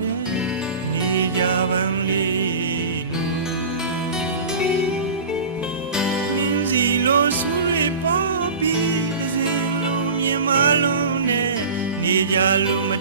တယ်နေကြပန်းလေးမင်းစီလို့ဆူရပေါ်ပြီးစေလို့မြမလုံးနဲ့နေကြလို့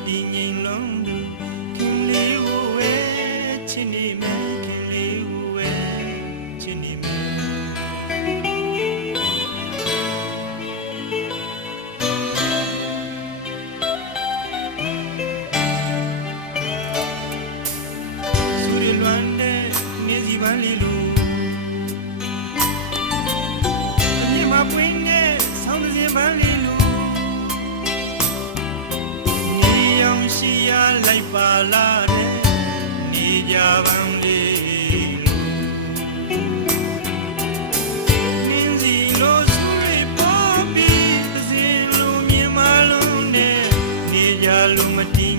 လူမတီး